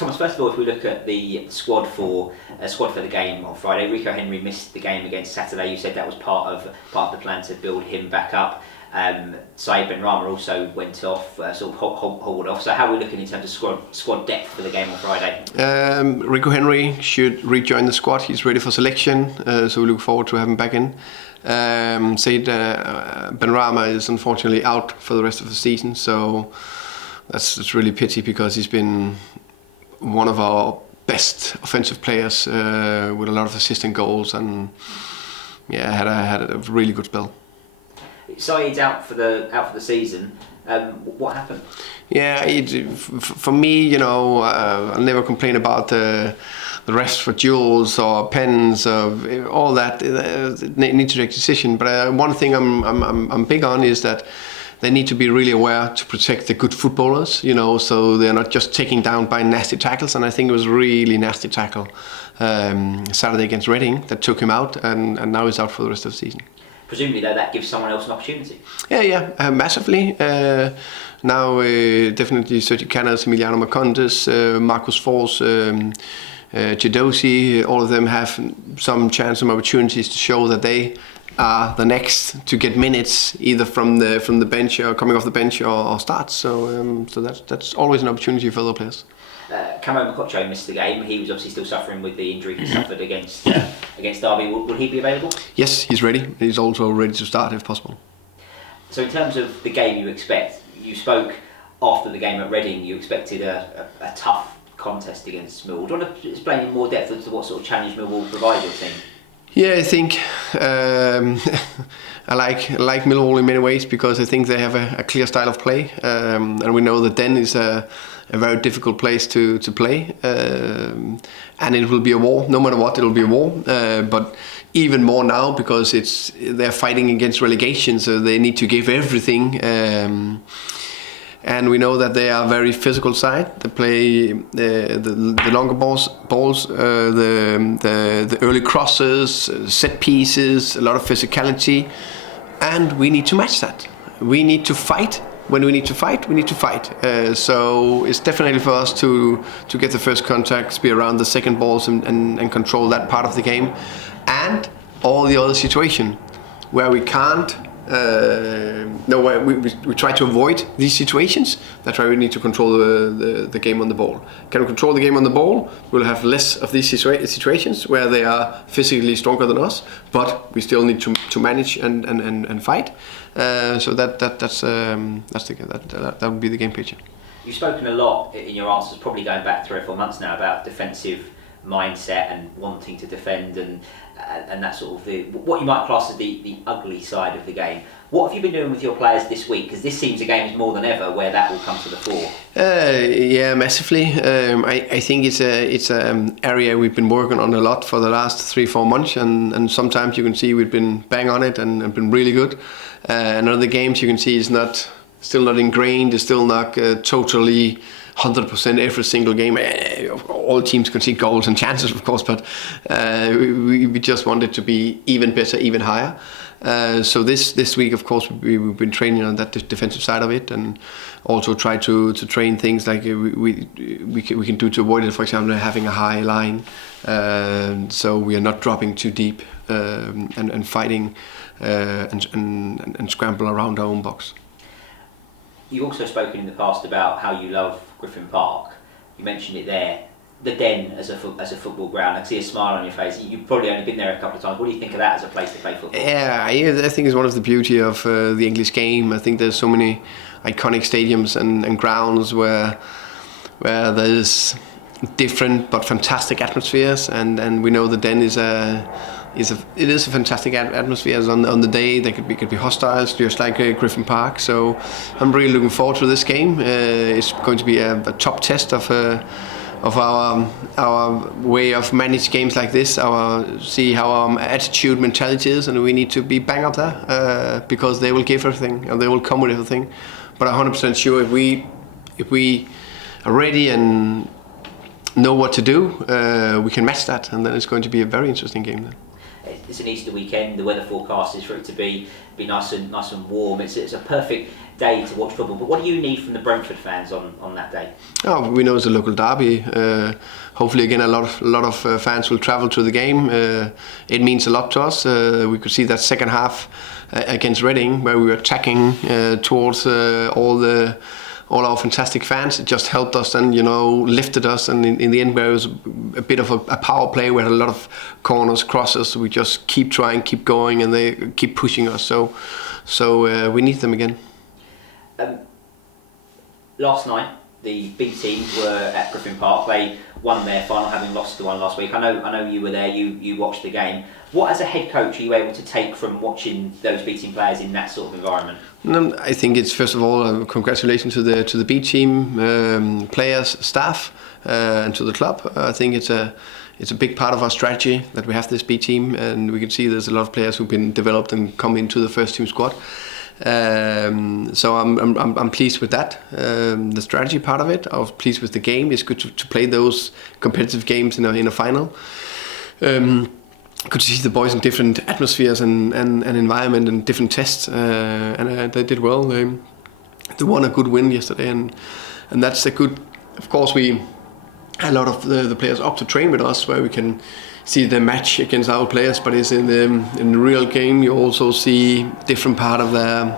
Thomas, first of all, if we look at the squad for the game on Friday, Rico Henry missed the game against Saturday. You said that was part of the plan to build him back up. Saeed Benrahma also went off, sort of hauled off. So how are we looking in terms of squad depth for the game on Friday? Rico Henry should rejoin the squad. He's ready for selection, so we look forward to having him back in. Saeed Benrahma is unfortunately out for the rest of the season, so that's really pity because he's been one of our best offensive players with a lot of assists and goals, and had a really good spell. Saeed's out for the season. What happened? Yeah, for me, I'll never complain about the refs for duels or pens or all that. They need to take a decision. But one thing I'm big on is that they need to be really aware to protect the good footballers, so they're not just taken down by nasty tackles. And I think it was a really nasty tackle Saturday against Reading that took him out, and now he's out for the rest of the season. Presumably, though, that gives someone else an opportunity. Yeah, massively. Now, definitely Sergio Canales, Emiliano Marcondes, Marcus Fors, Chidosi, all of them have some chance, some opportunities to show that they are the next to get minutes, either from the bench or coming off the bench or starts. So that's always an opportunity for other players. Camo Makocho missed the game. He was obviously still suffering with the injury he suffered against Derby. Will he be available? Yes, he's ready. He's also ready to start if possible. So in terms of the game you spoke after the game at Reading, you expected a tough contest against Millwall. Do you want to explain in more depth as to what sort of challenge Millwall will provide your team? Yeah, I think I like Millwall in many ways because I think they have a clear style of play, and we know that Den is a very difficult place to play, and it will be a war. No matter what, it will be a war. But even more now because they're fighting against relegation, so they need to give everything. And we know that they are a very physical side. They play the longer balls, the early crosses, set pieces, a lot of physicality, and we need to match that. We need to fight. When we need to fight, we need to fight. So it's definitely for us to get the first contacts, be around the second balls and control that part of the game. And all the other situation where we can't, we try to avoid these situations. That's why we need to control the game on the ball. Can we control the game on the ball, we'll have less of these situations where they are physically stronger than us, but we still need to manage and fight. So that would be the game picture. You've spoken a lot in your answers, probably going back 3 or 4 months now, about defensive mindset and wanting to defend and that sort of what you might class as the ugly side of the game. What have you been doing with your players this week? Because this seems a game more than ever where that will come to the fore. Yeah, massively. I think it's an area we've been working on a lot for the last 3-4 months, and sometimes you can see we've been bang on it and been really good. And other games you can see it's still not ingrained. It's still not totally 100% every single game. All teams concede goals and chances, of course, but we just want it to be even better, even higher. So this week, of course, we've been training on that defensive side of it, and also try to train things like we can do to avoid it. For example, having a high line, so we are not dropping too deep and fighting and scramble around our own box. You've also spoken in the past about how you love Griffin Park. You mentioned it there. The Den as a football ground. I can see a smile on your face. You've probably only been there a couple of times. What do you think of that as a place to play football? Yeah, I think it's one of the beauty of the English game. I think there's so many iconic stadiums and grounds where there's different but fantastic atmospheres, and we know the Den is a fantastic atmosphere. On the day they could be hostile, just like Griffin Park. So I'm really looking forward to this game. It's going to be a top test of our way of manage games like this. See how our attitude, mentality is, and we need to be bang up there because they will give everything and they will come with everything. But I'm 100% sure if we are ready and know what to do, we can match that, and then it's going to be a very interesting game then. it's an Easter weekend. The weather forecast is for it to be nice and warm. It's a perfect day to watch football. But what do you need from the Brentford fans on that day? Oh, we know it's a local derby. Hopefully, again, a lot of fans will travel to the game. It means a lot to us. We could see that second half against Reading, where we were attacking towards all our fantastic fans. It just helped us and, lifted us. And in the end, where it was a bit of a power play, we had a lot of corners, crosses. We just keep trying, keep going, and they keep pushing us. So we need them again. Last night, the big teams were at Griffin Park. They won their final, having lost the one last week. I know you were there. You watched the game. What, as a head coach, are you able to take from watching those B team players in that sort of environment? I think it's, first of all, congratulations to the B team players, staff, and to the club. I think it's a big part of our strategy that we have this B team, and we can see there's a lot of players who've been developed and come into the first team squad. So I'm pleased with that. The strategy part of it. I was pleased with the game. It's good to play those competitive games in a final. Good to see the boys in different atmospheres and environment and different tests, and they did well. They won a good win yesterday, and that's a good. Of course, we had a lot of the players up to train with us, where we can see the match against our players. But it's in the real game, you also see different part of their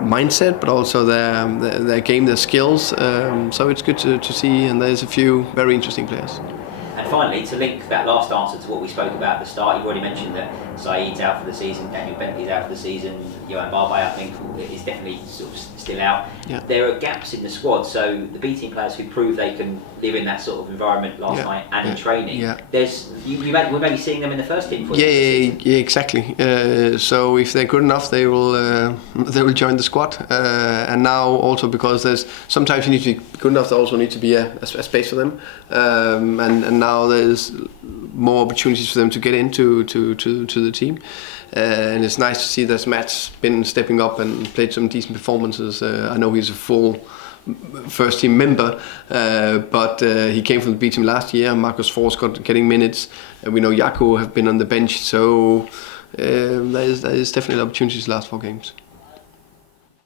mindset, but also their game, their skills. So it's good to see, and there's a few very interesting players. And finally, to link that last answer to what we spoke about at the start, you've already mentioned that Saeed's out for the season, Daniel Bentley's out for the season, Johan Barbay, I think, is definitely sort of still out. Yeah. There are gaps in the squad, so the B team players who prove they can live in that sort of environment last night and in training, we're maybe seeing them in the first team for Yeah, exactly. So if they're good enough, they will join the squad. And now also, because sometimes you need to be good enough, there also need to be a space for them. And now there's more opportunities for them to get into the team. And it's nice to see that Matt's been stepping up and played some decent performances. I know he's a full first team member, but he came from the B team last year. Marcus Forss getting minutes, and we know Jaco have been on the bench. So there is definitely opportunities the last 4 games.